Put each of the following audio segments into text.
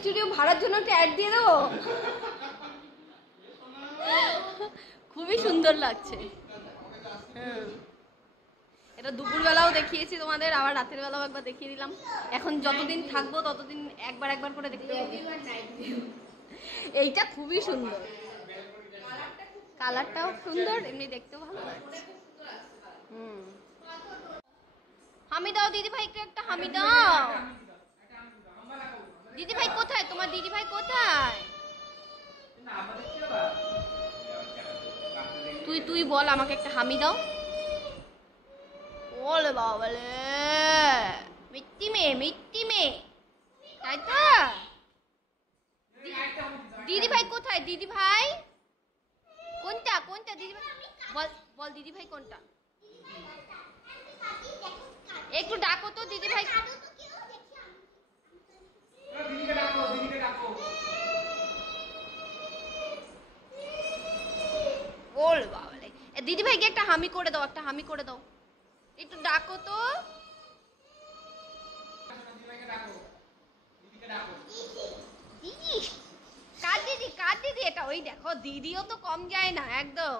Studio ভাড়ার জন্য একটা অ্যাড দিয়ে দেবো। খুবই সুন্দর লাগছে। হ্যাঁ, এটা দুপুরবেলাও দেখিয়েছি তোমাদের, আবার রাতের বেলাও একবার দেখিয়ে দিলাম। এখন যতদিন থাকবো ততদিন একবার একবার করে দেখতে পাবো। এইটা খুবই সুন্দর, কালারটাও সুন্দর, এমনি দেখতেও ভালো লাগছে। হামি দাও দিদি ভাইকে একটা, হামি দাও। দিদি ভাই কোথায়? তোমার দিদি ভাই কোথায়? তুই বল আমাকে একটা হামি দাও। ওলে বাবালে, মিট্টি মেয়ে, তাই তো? দিদি ভাই কোথায়? দিদি ভাই কোনটা দিদি ভাই? বল দিদি ভাই কোনটা? একটু ডাকো তো দিদি ভাই। ওলে বাবালে, দিদি ভাইকে একটা হামি করে দাও, একটা হামি করে দাও, একটু ডাকো তো। দিদি কার দিদি এটা? ওই দেখো দিদিও তো কম যায় না একদম।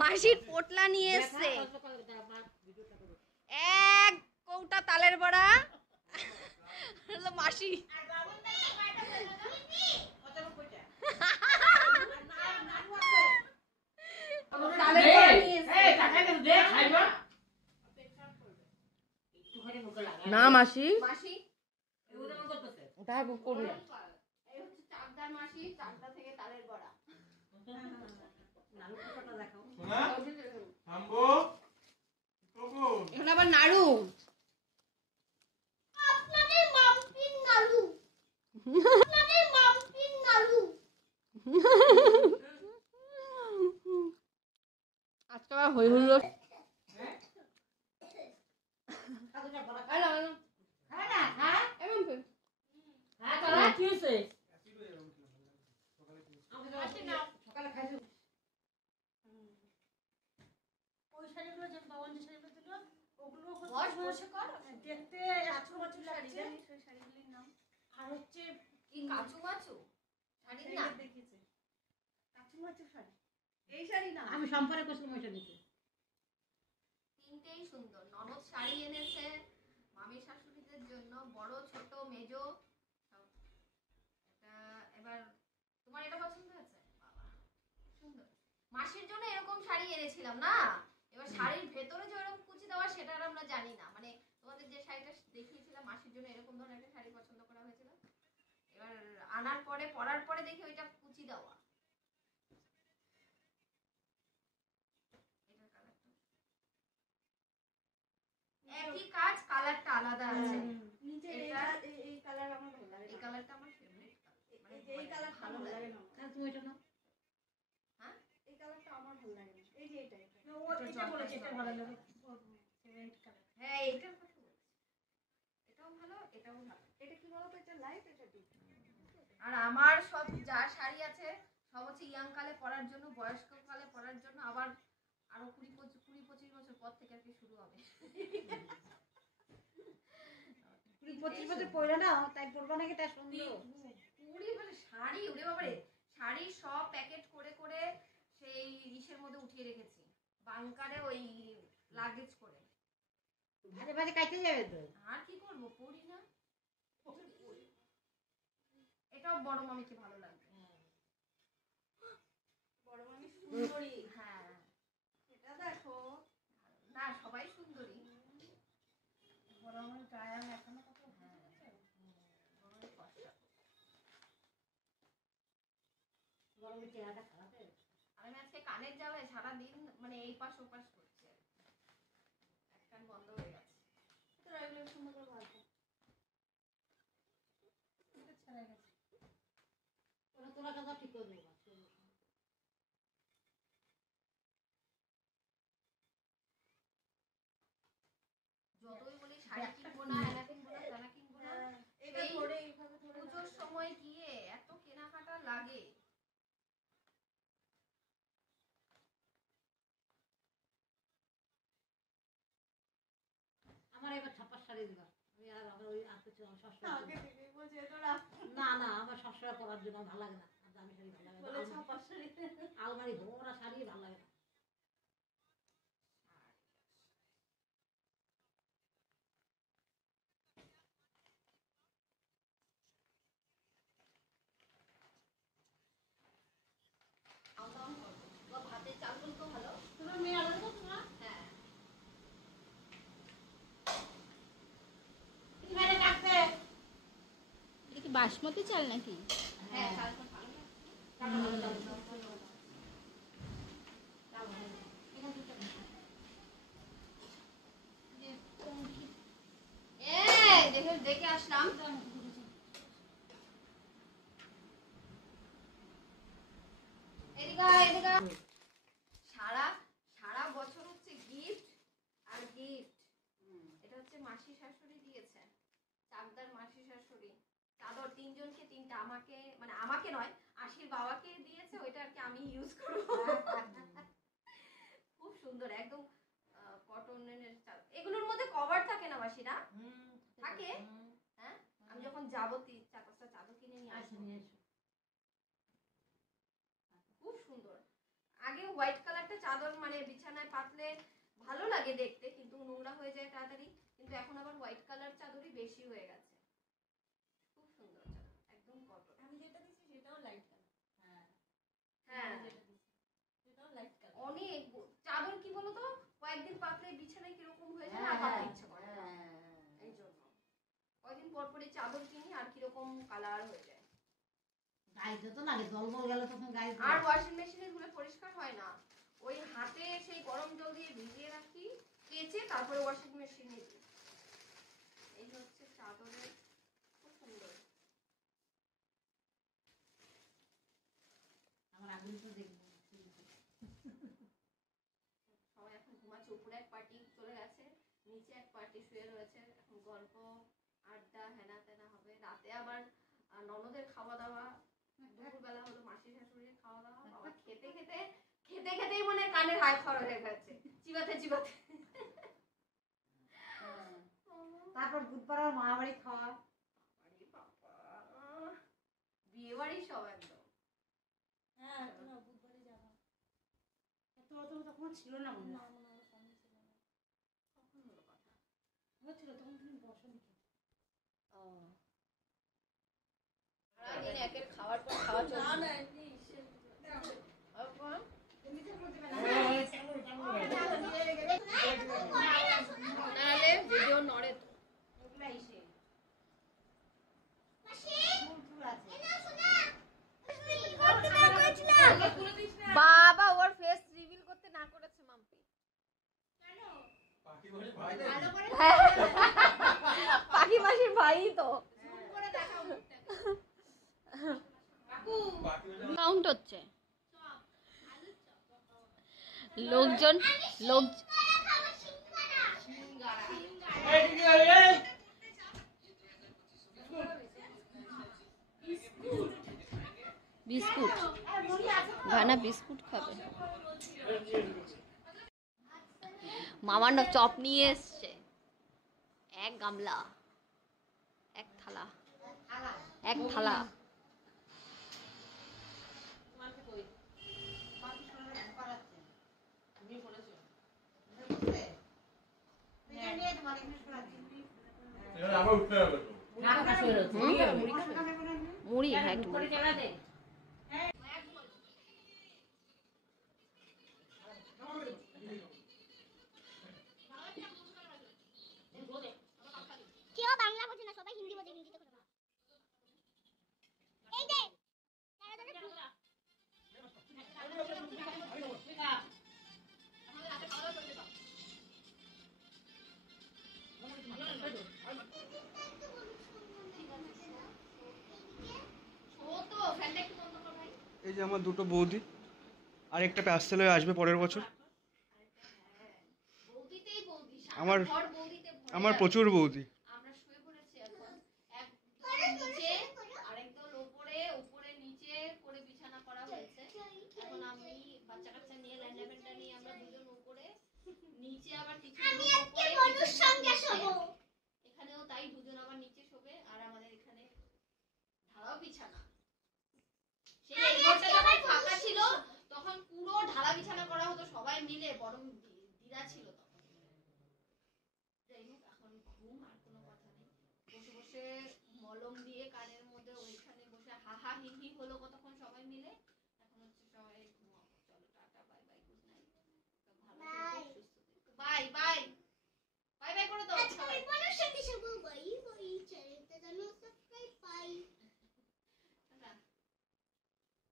মাসির পোটলা নিয়ে এসছে, এক কৌটা তালের বড়া। মাসি না মাসি ওটা করবি না। চাকদার মাসি, চাকদা থেকে তালের বড়া। এখন আবার নাড়ু। আজকে আবার হই হুল্লো। আমি সম্পর্কে করছিলাম ওইটা নিতে। তিনটেই সুন্দর। ননদ শাড়ি এনেছে মামির শাশুড়িদের জন্য, বড় ছোট মেজো। এটা এবার তোমার এটা পছন্দ হয়েছে? বাবা সুন্দর। মাসির জন্য এরকম শাড়ি এনেছিলাম না, এবার শাড়ির ভেতরে যে এরকম কুচি দেওয়া সেটা আর আমরা জানি না। মানে তোমাদের যে শাড়িটা দেখিয়েছিলাম মাসির জন্য এরকম ধরনের একটা শাড়ি পছন্দ করা হয়েছিল, এবার আনার পরে পরার পরে দেখি ওইটা কুচি দেওয়া। একই কাজ, কালারটা আলাদা আছে। এটা এই কালার আমার ভালো লাগে, এই কালারটা আমার ফেভারিট কালার। মানে এই কালার ভালো লাগে না, তাহলে তুমি এটা নাও। হ্যাঁ এই কালারটা আমার ভালো লাগে না, এই যে এটা এটা বলেছে এটা ভালো লাগে, ফেভারিট কালার। হ্যাঁ এটার কথা বলছি, এটাও ভালো এটাও ভালো। এটা কি বলতো, এটা লাইট এটা ডিপ। আর আমার সব যা শাড়ি আছে সব হচ্ছে ইয়াং কালে পড়ার জন্য, বয়স্ক কালে পড়ার জন্য, আবার আরো 20-25 বছর পর থেকে আর কি শুরু হবে। 20-25 বছর পরে না তাই পড়বা নাকি তার সুন্দর 20 বছর শাড়ি, ওরে বাবারে, শাড়ি সব প্যাকেট করে করে সেই ইসের মধ্যে উঠিয়ে রেখেছি, বাংকারে ওই লাগেজ করে। আরে বাজে কাইতে যাবে তো। আর কি করব, পড়ি না। এটাও বড় মামিকে ভালো লাগবে। বড় মামি সুন্দরী। হ্যাঁ এটা দেখো না, সবাই সুন্দরী। বড় মামি টায়াম এখনো কত গরমে চেহারাটা খারাপ হয়ে গেছে। আর আমি আজকে কানের জ্বালায় সারাদিন মানে এই পাশ ও পাশ করছি, এক কান বন্ধ হয়ে গেছে। তোরা এগুলো সুন্দর করে বলতো এটা ছেড়ে গেছে। তোরা কথা ঠিক করে দেবো। যতই বলি শাড়ি কিনবো না, এনা কিনবো না, তেনা কিনবো না, এটা ধরে এইভাবে ধরে পুজোর সময় গিয়ে এত কেনাকাটা লাগে। আমার এবার ছাপার শাড়ি দিবা। আমি আর আমার ওই আর কিছু সবসময় আগে থেকে বলছে তোরা না না আমার সবসময় পরার জন্য ভালো লাগে না। আর দামি শাড়ি ভালো লাগে বলে না। ছাপার শাড়ি আলমারি ভরা শাড়ি ভালো লাগে না। ভাতের চালগুলো তো ভালো। তোমার মেয়ে আলাদা তো তোমার? হ্যাঁ এখানে কাটতে। এটা কি বাসমতি চাল নাকি? হ্যাঁ চালটা ভালো। দেখে আসলাম। সারা সারা বছর হচ্ছে গিফট আর গিফট। এটা হচ্ছে মাসি শাশুড়ি দিয়েছে, চাকদার মাসি শাশুড়ি। চাদর তিনজনকে তিনটা, আমাকে মানে আমাকে নয়, আশির বাবাকে দিয়েছে, ওইটা আর কি আমি ইউজ করবো। খুব সুন্দর একদম কটনের চাদর। এগুলোর মধ্যে কভার থাকে না মাসি না? থাকে? হ্যাঁ আমি যখন যাবো 4-5টা চাদর কিনে নিয়ে আসবো। খুব সুন্দর। আগে হোয়াইট কালারটা চাদর মানে বিছানায় পাতলে ভালো লাগে দেখতে, কিন্তু নোংরা হয়ে যায় তাড়াতাড়ি। কিন্তু এখন আবার হোয়াইট কালার চাদরই বেশি হয়ে গেছে। খুব সুন্দর চাদর, একদম কটন। আমি যেটা দিছি সেটাও লাইট কালার। হ্যাঁ যেটা দিছি সেটাও লাইট কালার। অনেক চাদর কি বলতো, কয়েকদিন পাতলে বিছানায় কিরকম হয়ে যায়, আর পাততে ইচ্ছে করে না। এই জন্য কয়েকদিন পর পরই চাদর কিনি আর কিরকম কালার হয়ে যায়। গাইতে তো লাগে দলবল গেল তখন গাইতে। আর ওয়াশিং মেশিনে ধুলে পরিষ্কার হয় না, ওই হাতে সেই গরম জল দিয়ে ভিজিয়ে রাখি, কেচে তারপরে ওয়াশিং মেশিনে দিই। এই হচ্ছে চাদরের, খুব সুন্দর। আমার আগুন তো দেখবো। সবাই এখন ঘুমাচ্ছে, উপরে এক পার্টি চলে গেছে, নিচে এক পার্টি শুয়ে রয়েছে। এখন গল্প আড্ডা হেনা তেনা হবে। রাতে আবার ননদের খাওয়া দাওয়া, দুপুরবেলা হলো মাসি শাশুড়ির খাওয়া দাওয়া। বাবা খেতে খেতে খেতে খেতেই মনে হয় কানের হাই খড় হয়ে গেছে, চিবাতে চিবাতে। তারপর বুধবার মামাবাড়ি খাওয়া। আরে বাবা, বিয়ে বাড়ি সব একদম। হ্যাঁ তোরা বুধবারে যাবা। এত অত তখন ছিল না মনে না হয়। মনে হয় কম ছিল না। কখন হলো কথা? হচ্ছিল তখন তুমি বসনি। সারাদিন একের খাওয়ার পর খাওয়া না চলছে। না এমনি নাহলে ভিডিও নড়ে তো। ওগুলাই সে। বাবা ওর ফেস রিভিল করতে না করেছে মাম্পি। পাখি মাসির ভাই তো। কাউন্ট হচ্ছে লোকজন লোক বিস্কুট গানা বিস্কুট খাবে। মামার না চপ নিয়ে এসছে, এক গামলা, এক থালা, এক থালা। মুড়ি, হ্যাঁ একটু মুড়ি। কেউ বাংলা বোঝে না, সবাই হিন্দি বোঝে, হিন্দিতে কথা বলে। এই যে এই যে আমার দুটো বৌদি, আর একটা প্যাস্টেল হয়ে আসবে পরের বছর। আমার আমার প্রচুর বৌদি। আমরা শুয়ে পড়েছি এখন, নিচে আরেকদল উপরে, উপরে নিচে করে বিছানা করা হয়েছে। এখন আমি বাচ্চা কাচ্চা নিয়ে ল্যান্ডাবেন্ডা নিয়ে আমরা দুজন উপরে, নিচে আবার কিছু আমি আজকে বন্ধুর সঙ্গে শোবো। এখানেও তাই, দুজন আবার নিচে শোবে। আর আমাদের এখানে ঢালাও বিছানা। সেই এই ঘরটা যখন ফাঁকা ছিল তখন পুরো ঢালা বিছানা করা হতো সবাই মিলে, বরং দিদা ছিল তখন। যাই হোক, এখন ঘুম আর কোনো কথা নেই। বসে বসে মলম দিয়ে কানের মধ্যে ওইখানে বসে হা হা হি হি হলো কতক্ষণ সবাই মিলে। এখন হচ্ছে সবাই ঘুমাবো। চলো tata, bye bye, good night. ভালো থেকো, সুস্থ থেকো, বাই বাই।